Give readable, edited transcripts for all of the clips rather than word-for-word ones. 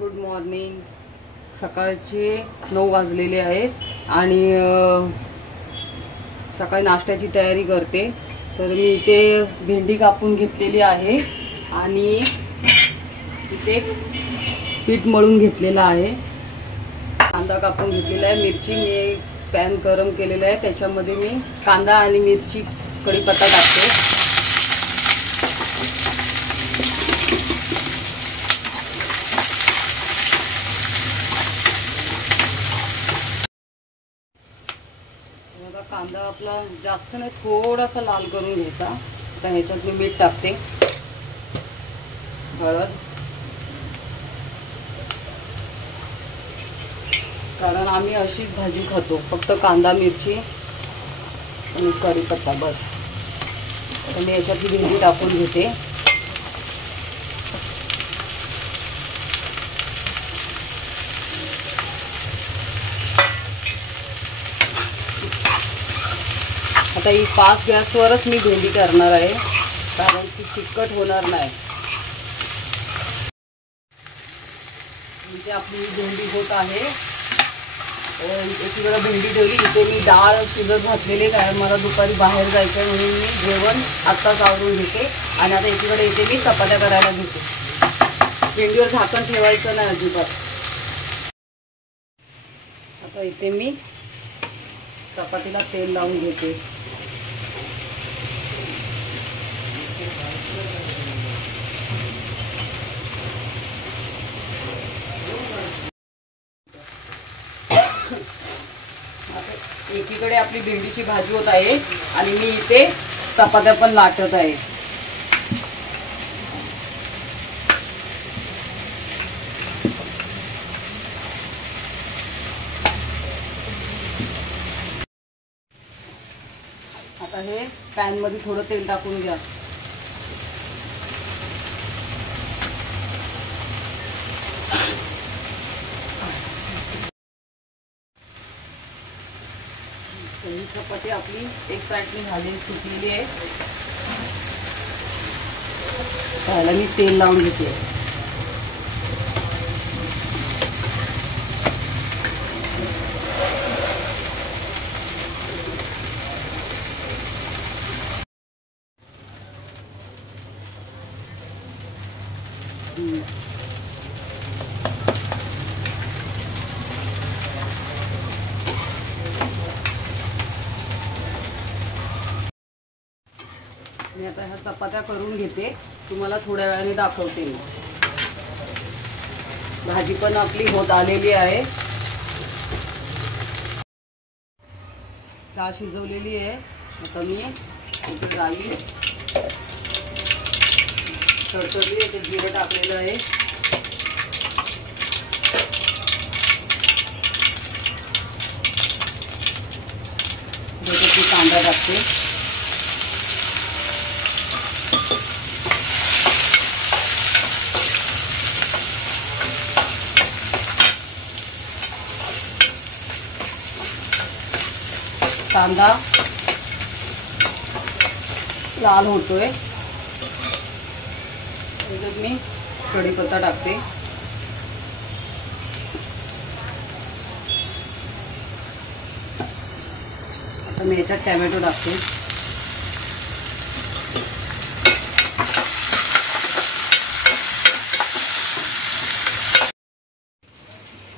Good morning. सकाळचे 9 वाजलेले आहेत आणि सकाळी नाश्त्याची तयारी करते. तर मी इथे भेंडी कापून घेतलेली आहे आणि इथे पीठ मळून घेतलेलं आहे. कांदा कापून घेतलेला आहे. मिरची मी पॅन गरम केलेला आहे, त्याच्यामध्ये मी कांदा आणि मिरची कढीपत्ता टाकते. कांदा आपला जास्त नाही, थोडासा लाल करून घ्यायचा. आता ह्याच्यात मी मीठ टाकते, हळद, कारण आम्ही अशीच भाजी खातो, फक्त कांदा मिरची आणि कढीपत्ता बस. तर मी ह्याच्यात ही भेंडी टाकून घेते. आता ही 5 गॅसवरच मी भेंडी करणार आहे, कारण ती तिखट होणार नाही. म्हणजे आपली भेंडी होत आहे. एकीकडे भेंडी ठेवली, इथे मी डाळ शिजत घातलेली, कारण मला दुपारी बाहेर जायचं आहे म्हणून मी जेवण आत्ताच आवरून घेते. आणि आता एकीकडे इथे मी चपात्या करायला घेते. भेंडीवर झाकण ठेवायचं नाही अजिबात. आता इथे मी चपातीला तेल लावून घेते. एकीकडे आपली भेंडीची भाजी होत आहे आणि मी इथे चपात्या पण लाटत आहे. आता हे पॅन मध्ये थोडं तेल टाकून घ्या. ही चपाती आपली एक साईडनी भाजी सुकलेली आहे. त्याला मी तेल लावून घेते. मी आता ह्या चपात्या करून घेते, तुम्हाला थोड्या वेळाने दाखवते. भाजी पण आपली होत आलेली आहे. डाळ शिजवलेली आहे. आता मी इथे राई तडतडली आहे, ते जिरं टाकलेलं आहे. त्याच्यात कांदा टाकते. कांदा लाल होतोय, त्याच्यात मी कढीपत्ता टाकते. आता मी याच्यात टोमॅटो टाकते.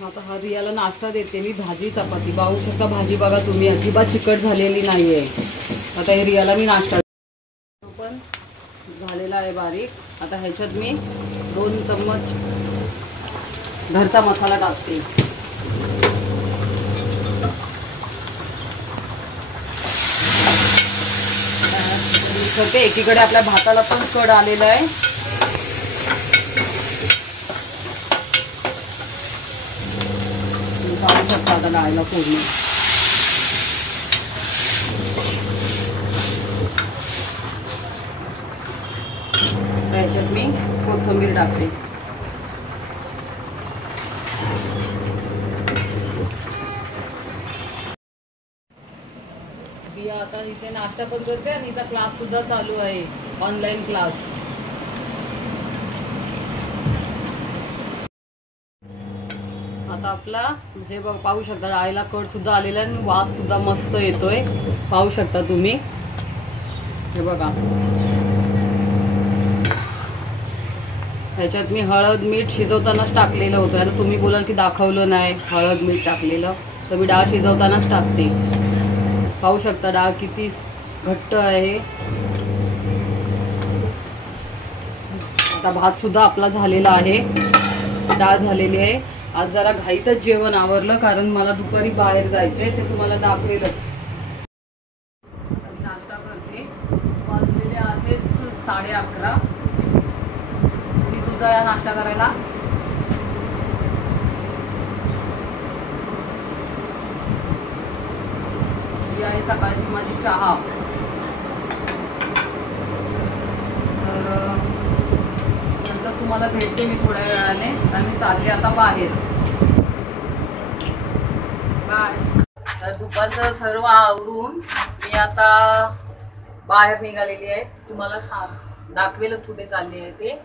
आता हा रियाला नाश्ता देते मी. भाजी चपाती पाहू शकता. भाजी बघा तुम्ही, अजिबात चिकट झालेली नाहीये. आता हे रियाला मी नाश्ता पण झालेला आहे बारीक. आता ह्याच्यात मी 2 चम्मच घरचा मसाला टाकते. एकीकडे आपल्या भाताला पण कड आलेला आहे. पाहू शकता आता डाळीला फोडणी. त्याच्यात मी कोथिंबीर टाकते. रिया आता इथे नाश्ता पण करते आणि हिचा क्लास सुद्धा चालू आहे, ऑनलाईन क्लास. आता आपला हे बघ पाहू शकता डाळीला कट सुद्धा आलेला आहे आणि वास सुद्धा मस्त येतोय, पाहू शकता तुम्ही. हे बघा ह्याच्यात मी हळद मीठ शिजवतानाच टाकलेलं होतं. आता तुम्ही बोलाल की दाखवलं नाही हळद मीठ टाकलेलं, तर मी डाळ शिजवतानाच टाकते. पाहू शकता डाळ किती घट्ट आहे. आता भात सुद्धा आपला झालेला आहे, डाळ झालेली आहे. आज जरा घाईतच जेवण आवरलं कारण मला दुपारी बाहेर जायचंय, ते तुम्हाला दाखवेलच. नाश्ता करते, वाजलेले आहेत 11:30. मी सुद्धा या नाश्ता करायला. ही आहे सकाळची माझी चहा. तर तुम्हाला भेटते मी थोड्या वेळाने, आणि मी चालले आता बाहेर. बाय. तर दुपारचं सर्व आवरून मी आता बाहेर निघालेली आहे. तुम्हाला दाखवेलच कुठे चालली आहे ते.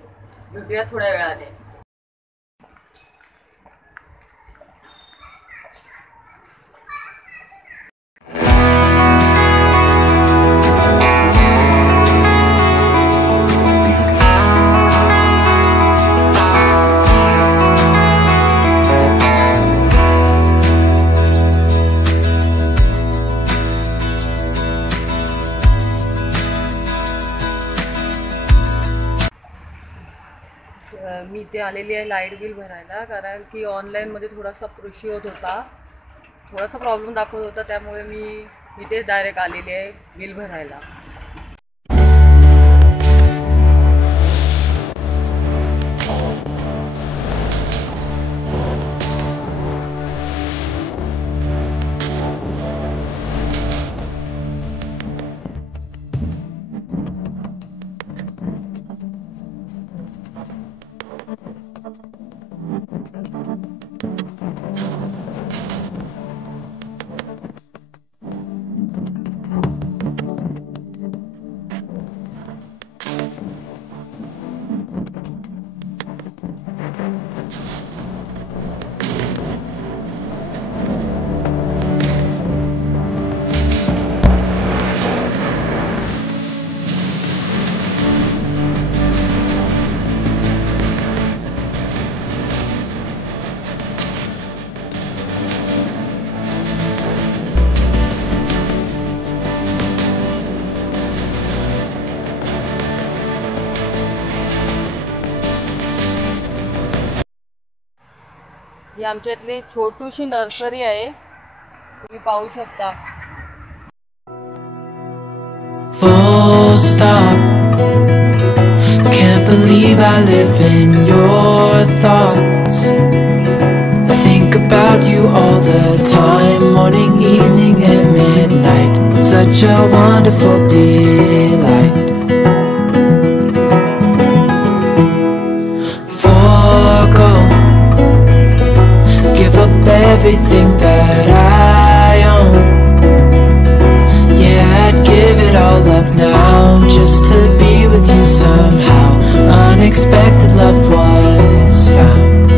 भेटूया थोड्या वेळाने. मी इथे आलेली आहे लाईट बिल भरायला, कारण की ऑनलाईनमध्ये थोडासा इश्यू होत होता, थोडासा प्रॉब्लेम दाखवत होता, त्यामुळे मी इथेच डायरेक्ट आलेली आहे बिल भरायला. ही आमच्या इथली छोटीशी नर्सरी आहे, तुम्ही पाहू शकता. Full stop. Can't believe I live in your thoughts. Think about you all the time, morning, evening, and midnight. Such a wonderful delight. Forgo, give up everything that I own. Yeah, I'd give it all up now, just to be with you somehow. Unexpected love was found.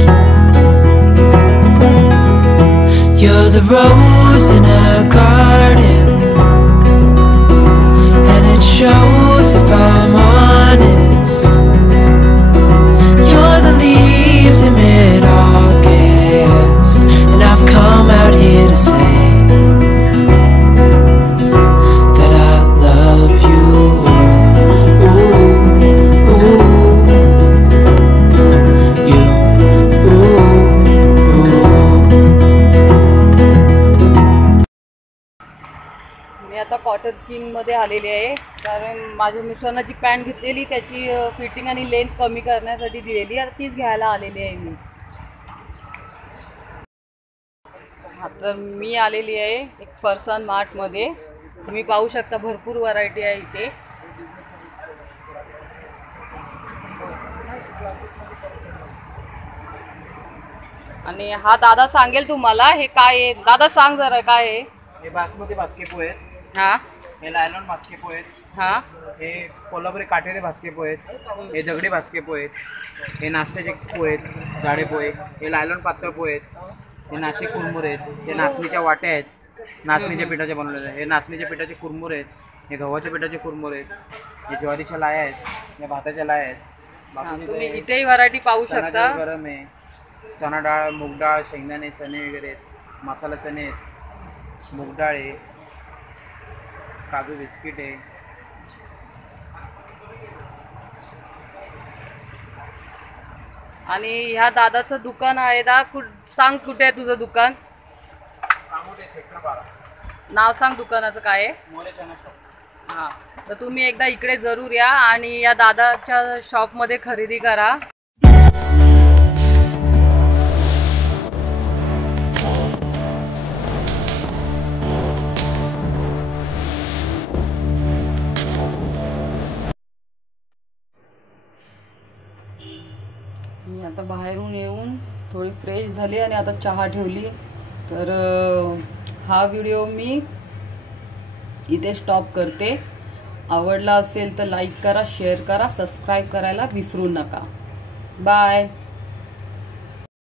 You're the rose in a garden, and it shows if I'm honest. You're the leaves in mid-August, and I've come out here to say आता cotton king मध्ये आलेली आहे, कारण माझ्या मिस्टरांना जी pant घेतलेली त्याची fitting आणि लेंथ कमी करण्यासाठी दिलेली, आता तीच घ्यायला आलेली आहे मी. तर मी आलेली आहे एक फरसान मार्ट मध्ये. तुम्ही पाहू शकता भरपूर व्हरायटी आहे इथे. आणि हा दादा सांगेल तुम्हाला हे काय आहे. दादा सांग जरा काय आहे. हे बासमती भाजके पोहे आहेत. हा, हे लायलॉन भाजके पोहे आहेत. हा, हे कोल्हापुरी काटेरी भाजके पोहे आहेत. हे दगडी भाजके पोहे आहेत. हे नाश्त्याचे पोहे आहेत, जाडे पोहे. हे लायलॉन पातळ पोहे आहेत. हे नाशिक कुरमुरे आहेत, हे नाचणीच्या वाट्या आहेत, नाचणीच्या पिठाचे बनवलेले. हे नाचणीच्या पिठाचे कुरमुरे आहेत, हे गव्हाच्या पिठाचे कुरमुरे आहेत, हे ज्वारीच्या लाया आहेत, या भाताच्या लाया आहेत. बाकी तुम्ही इथेही व्हरायटी पाहू शकता. गरम आहे, चणा डाळ, मूग डाळ, शेंगदाणे, चणे वगैरे आहेत, मसाला चणे आहेत, मूग डाळ आहे, काजू बिस्किट आहे. आणि ह्या दादाचं दुकान आहे दा. सांग कुठे आहे तुझं दुकान? कामोठे सेक्टर 12. नाव सांग दुकानाचं काय आहे? मोरे चना शॉप. हां, तर तुम्ही एकदा इकडे जरूर या आणि या दादाच्या शॉपमध्ये खरेदी करा. मी आता बाहेरून येऊन थोडी फ्रेश झाली आणि आता चहा ठेवली. तर हा व्हिडिओ मी इथे स्टॉप करते. आवडला असेल तर लाईक करा, शेअर करा, सबस्क्राईब करायला विसरू नका. बाय.